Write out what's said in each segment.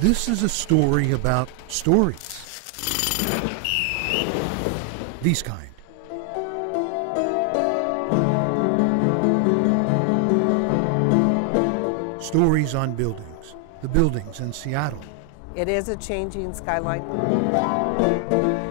This is a story about stories. These kind. Stories on buildings. The buildings in Seattle. It is a changing skyline.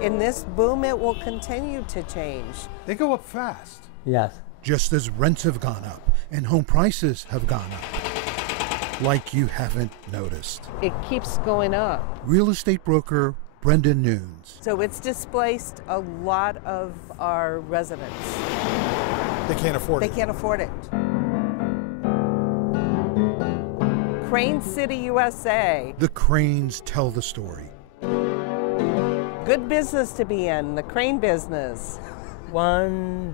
In this boom, it will continue to change. They go up fast. Yes. Just as rents have gone up and home prices have gone up. Like you haven't noticed. It keeps going up. Real estate broker Brendan Nunes. So it's displaced a lot of our residents. They can't afford it. They can't afford it. Crane City, USA. The cranes tell the story. Good business to be in, the crane business. 1,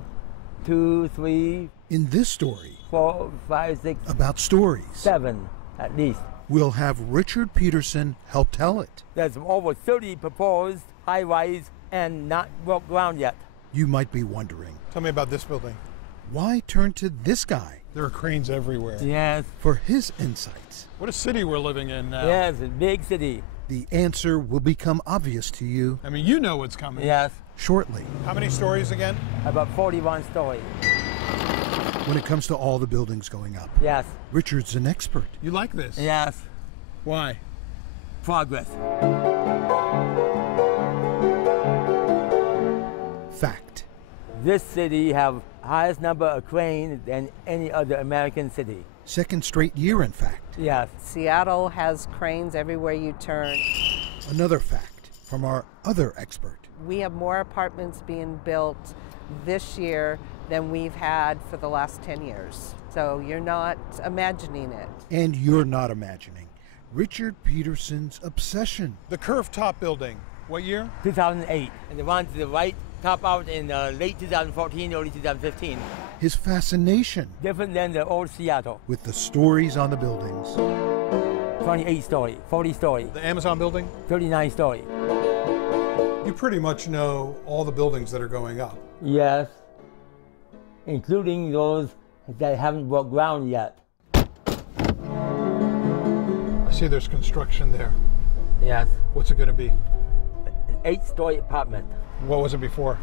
2, 3, In this story, 4, 5, 6, about stories, 7 at least. we'll have Richard Peterson help tell it. There's over 30 proposed high-rise and not broke ground yet. You might be wondering, Tell me about this building. why turn to this guy There are cranes everywhere. Yes. for his insights? What a city we're living in now. Yes, a big city. The answer will become obvious to you I mean, you know what's coming. Yes. shortly. How many stories again? About 41 stories. When it comes to all the buildings going up, Yes. Richard's an expert. You like this? Yes. Why? Progress. Fact. This city have highest number of cranes than any other American city. Second straight year, in fact. Yes. Seattle has cranes everywhere you turn. Another fact from our other expert. We have more apartments being built this year than we've had for the last 10 years. So you're not imagining it. And you're not imagining Richard Peterson's obsession. The curved top building. What year? 2008. And the one to the right top out in late 2014, early 2015. His fascination Different than the old Seattle. with the stories on the buildings. 28 story, 40 story, The Amazon building? 39 story. You pretty much know all the buildings that are going up. Yes. Including those that haven't broke ground yet. I see there's construction there. Yes. What's it going to be? An 8-story apartment. What was it before?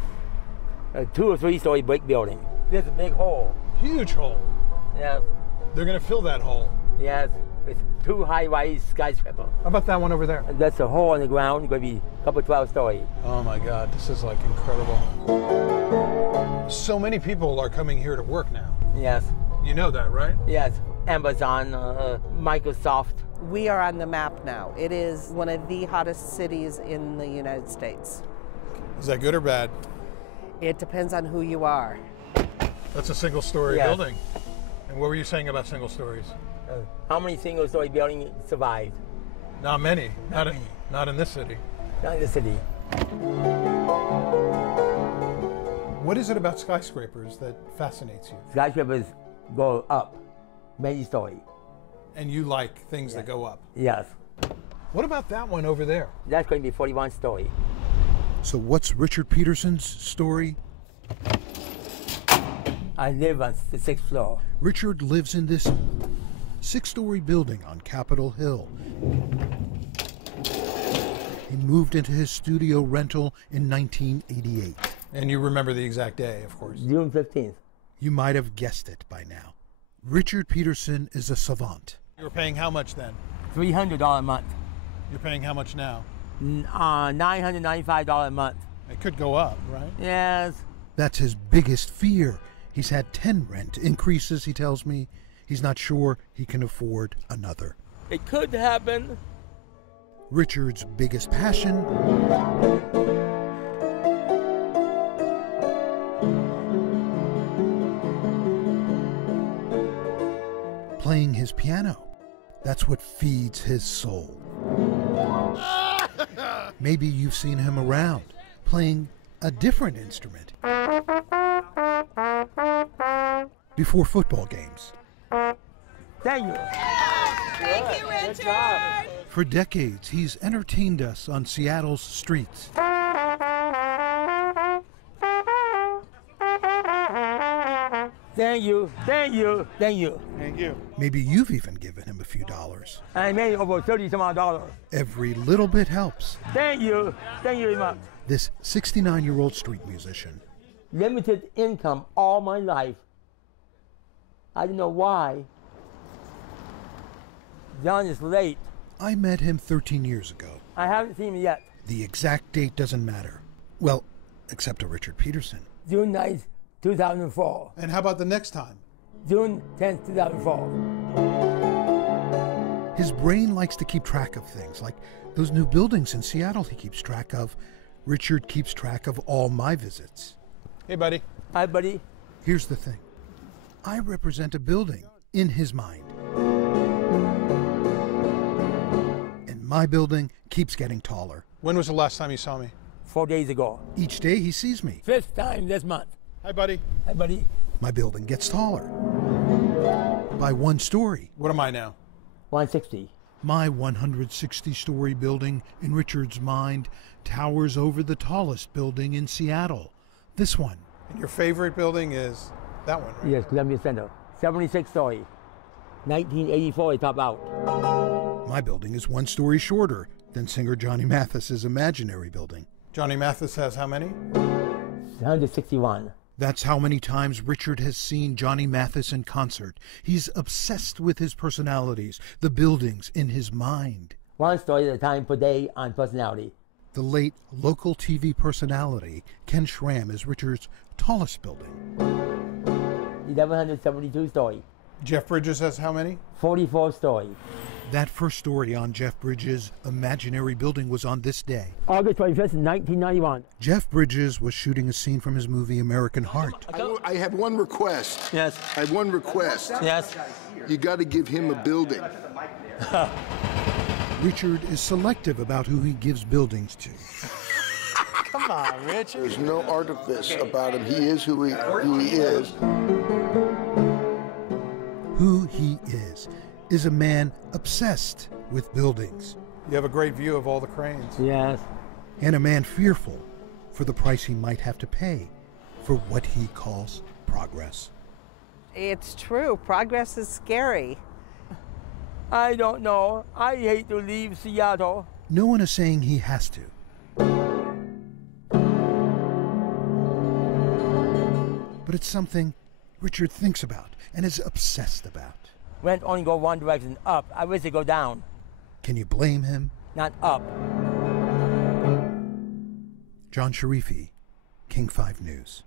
A 2 or 3 story brick building. There's a big hole. Huge hole. Yes. They're going to fill that hole. Yes. With 2 high-rise skyscrapers. How about that one over there? And that's a hole in the ground, going to be a couple 12 story. Oh my God, this is like incredible. So many people are coming here to work now. Yes. You know that, right? Yes. Amazon, Microsoft. We are on the map now. It is one of the hottest cities in the United States. Is that good or bad? It depends on who you are. That's a single story Yes. building. And what were you saying about single stories? How many single-story buildings survived? Not many. Not many. Not in this city. Not in the city. What is it about skyscrapers that fascinates you? Skyscrapers go up, many story. And you like things that go up. Yes. What about that one over there? That's going to be 41 story. So what's Richard Peterson's story? I live on the 6th floor. Richard lives in this 6-story building on Capitol Hill. He moved into his studio rental in 1988. And you remember the exact day, of course. June 15th. You might have guessed it by now. Richard Peterson is a savant. You were paying how much then? $300 a month. You're paying how much now? $995 a month. It could go up, right? Yes. That's his biggest fear. He's had 10 rent increases, he tells me. He's not sure he can afford another. It could happen. Richard's biggest passion? Playing his piano. That's what feeds his soul. Maybe you've seen him around, playing a different instrument before football games. Thank you. Thank you, Richard. For decades, he's entertained us on Seattle's streets. Thank you, thank you, thank you. Thank you. Maybe you've even given him a few dollars. I made over $30 Every little bit helps. Thank you very much. This 69-year-old street musician. Limited income all my life. I don't know why. John is late. I met him 13 years ago. I haven't seen him yet. The exact date doesn't matter. Well, except to Richard Peterson. June 9th, 2004. And how about the next time? June 10th, 2004. His brain likes to keep track of things, like those new buildings in Seattle he keeps track of. Richard keeps track of all my visits. Hey, buddy. Hi, buddy. Here's the thing. I represent a building in his mind. And my building keeps getting taller. When was the last time you saw me? 4 days ago. Each day he sees me. 5th time this month. Hi, buddy. Hi, buddy. My building gets taller. By 1 story. What am I now? 160. My 160-story building in Richard's mind towers over the tallest building in Seattle. This one. And your favorite building is that one, right? Yes, Columbia Center. 76 story. 1984, it top out. My building is 1 story shorter than singer Johnny Mathis's imaginary building. Johnny Mathis has how many? 161. That's how many times Richard has seen Johnny Mathis in concert. He's obsessed with his personalities, the buildings in his mind. 1 story at a time per day on personality. The late local TV personality, Ken Schramm, is Richard's tallest building. 1172 story. Jeff Bridges has how many? 44 story. That first story on Jeff Bridges' imaginary building was on this day. August 25th, 1991. Jeff Bridges was shooting a scene from his movie American Heart. I have one request. Yes. I have one request. Yes. You got to give him a building. Richard is selective about who he gives buildings to. Come on, Richard. There's no artifice about him. He is who he is. Who he is a man obsessed with buildings, You have a great view of all the cranes. Yes. and a man fearful for the price he might have to pay for what he calls progress. It's true, progress is scary. I don't know. I hate to leave Seattle. No one is saying he has to. But it's something Richard thinks about and is obsessed about. Rent only go one direction, up. I wish it go down, Can you blame him? not up. John Sharifi, King 5 News.